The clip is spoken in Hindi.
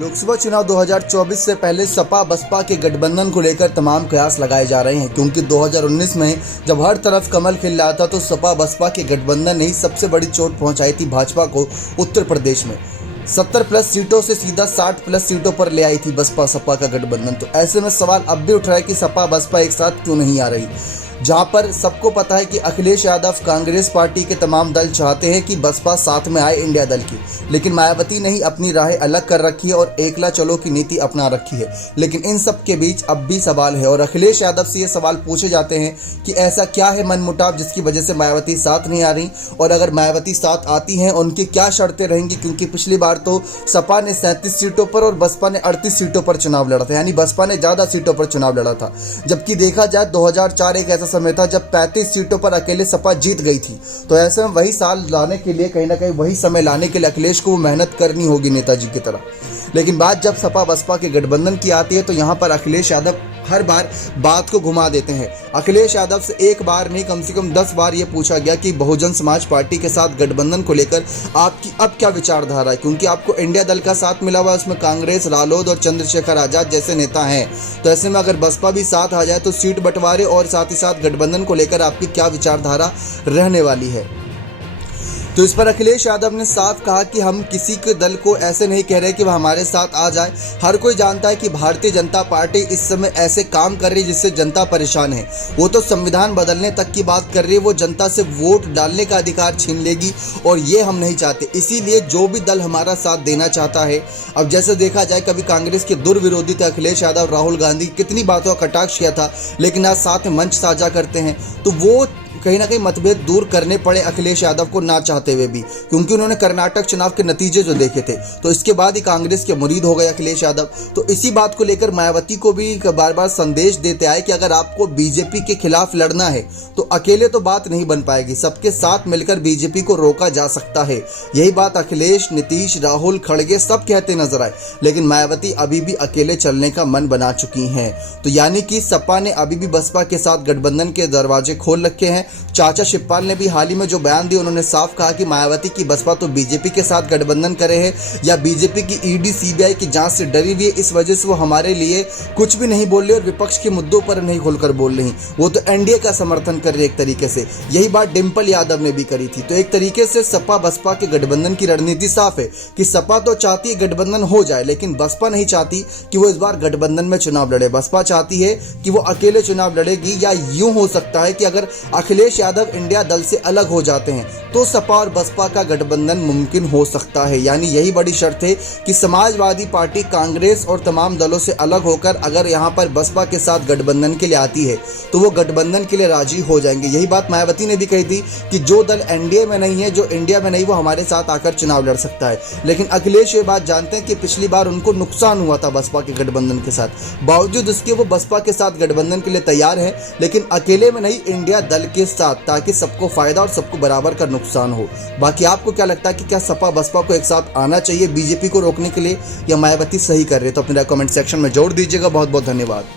लोकसभा चुनाव 2024 से पहले सपा बसपा के गठबंधन को लेकर तमाम कयास लगाए जा रहे हैं, क्योंकि 2019 में जब हर तरफ कमल खिल रहा था तो सपा बसपा के गठबंधन ने ही सबसे बड़ी चोट पहुंचाई थी भाजपा को उत्तर प्रदेश में। 70+ सीटों से सीधा 60+ सीटों पर ले आई थी बसपा सपा का गठबंधन। तो ऐसे में सवाल अब भी उठ रहा है कि सपा बसपा एक साथ क्यों नहीं आ रही, जहां पर सबको पता है कि अखिलेश यादव कांग्रेस पार्टी के तमाम दल चाहते हैं कि बसपा साथ में आए इंडिया दल की, लेकिन मायावती ने ही अपनी राहें अलग कर रखी है और एकला चलो की नीति अपना रखी है। लेकिन इन सब के बीच अब भी सवाल है और अखिलेश यादव से ये सवाल पूछे जाते हैं कि ऐसा क्या है मनमुटाव जिसकी वजह से मायावती साथ नहीं आ रही, और अगर मायावती साथ आती हैं उनकी क्या शर्तें रहेंगी, क्योंकि पिछली बार तो सपा ने 37 सीटों पर और बसपा ने 38 सीटों पर चुनाव लड़ा था, यानी बसपा ने ज़्यादा सीटों पर चुनाव लड़ा था। जबकि देखा जाए 2004 एक ऐसा समय था जब 35 सीटों पर अकेले सपा जीत गई थी। तो ऐसे में वही साल लाने के लिए, कहीं ना कहीं वही समय लाने के लिए अखिलेश को मेहनत करनी होगी नेताजी की तरह। लेकिन बात जब सपा बसपा के गठबंधन की आती है तो यहाँ पर अखिलेश यादव हर बार बात को घुमा देते हैं। अखिलेश यादव से एक बार नहीं कम से कम 10 बार ये पूछा गया कि बहुजन समाज पार्टी के साथ गठबंधन को लेकर आपकी अब क्या विचारधारा है, क्योंकि आपको इंडिया दल का साथ मिला हुआ है, उसमें कांग्रेस, रालोद और चंद्रशेखर आजाद जैसे नेता हैं। तो ऐसे में अगर बसपा भी साथ आ जाए तो सीट बंटवारे और साथ ही साथ गठबंधन को लेकर आपकी क्या विचारधारा रहने वाली है। तो इस पर अखिलेश यादव ने साफ कहा कि हम किसी के दल को ऐसे नहीं कह रहे कि वह हमारे साथ आ जाए। हर कोई जानता है कि भारतीय जनता पार्टी इस समय ऐसे काम कर रही है जिससे जनता परेशान है। वो तो संविधान बदलने तक की बात कर रही है, वो जनता से वोट डालने का अधिकार छीन लेगी और ये हम नहीं चाहते। इसीलिए जो भी दल हमारा साथ देना चाहता है, अब जैसे देखा जाए कभी कांग्रेस के दुर्विरोधी थे अखिलेश यादव, राहुल गांधी, कितनी बातों का कटाक्ष किया था, लेकिन आज साथ में मंच साझा करते हैं। तो वो कहीं ना कहीं मतभेद दूर करने पड़े अखिलेश यादव को ना चाहते हुए भी, क्योंकि उन्होंने कर्नाटक चुनाव के नतीजे जो देखे थे तो इसके बाद ही कांग्रेस के मुरीद हो गए अखिलेश यादव। तो इसी बात को लेकर मायावती को भी बार बार संदेश देते आए कि अगर आपको बीजेपी के खिलाफ लड़ना है तो अकेले तो बात नहीं बन पाएगी, सबके साथ मिलकर बीजेपी को रोका जा सकता है। यही बात अखिलेश, नीतीश, राहुल, खड़गे सब कहते नजर आए, लेकिन मायावती अभी भी अकेले चलने का मन बना चुकी हैं। तो यानी कि सपा ने अभी भी बसपा के साथ गठबंधन के दरवाजे खोल रखे हैं। चाचा शिवपाल ने भी हाल ही में जो बयान दिया, उन्होंने साफ कहा कि मायावती की बसपा तो बीजेपी के साथ गठबंधन करे है या बीजेपी की ईडी सीबीआई की जांच से डरी हुई है, इस वजह से वो हमारे लिए कुछ भी नहीं बोल रही और विपक्ष के मुद्दों पर नहीं खोलकर बोल रही। वो तो एनडीए का समर्थन कर रही है एक तरीके से। यही बात डिंपल यादव ने भी करी थी। तो एक तरीके से सपा बसपा के गठबंधन की रणनीति साफ है कि सपा तो चाहती है गठबंधन हो जाए, लेकिन बसपा नहीं चाहती कि वो इस बार गठबंधन में चुनाव लड़े। बसपा चाहती है कि वो अकेले चुनाव लड़ेगी, या यूं हो सकता है कि अगर अखिलेश यादव इंडिया दल से अलग हो जाते हैं तो सपा और बसपा का गठबंधन मुमकिन हो सकता है। यानी यही बड़ी शर्त है कि समाजवादी पार्टी कांग्रेस और तमाम दलों से अलग होकर अगर यहां पर बसपा के साथ गठबंधन के लिए आती है तो वो गठबंधन के लिए राजी हो जाएंगे। यही बात मायावती ने भी कही थी कि जो दल एनडीए में नहीं है, जो इंडिया में नहीं, वो हमारे साथ आकर चुनाव लड़ सकता है। लेकिन अखिलेश ये बात जानते हैं कि पिछली बार उनको नुकसान हुआ था बसपा के गठबंधन के साथ, बावजूद उसके वो बसपा के साथ गठबंधन के लिए तैयार है, लेकिन अकेले में नहीं, इंडिया दल के साथ, ताकि सबको फायदा और सबको बराबर का नुकसान हो। बाकी आपको क्या लगता है कि क्या सपा बसपा को एक साथ आना चाहिए बीजेपी को रोकने के लिए, या मायावती सही कर रहे? तो अपने कमेंट सेक्शन में जोड़ दीजिएगा। बहुत बहुत धन्यवाद।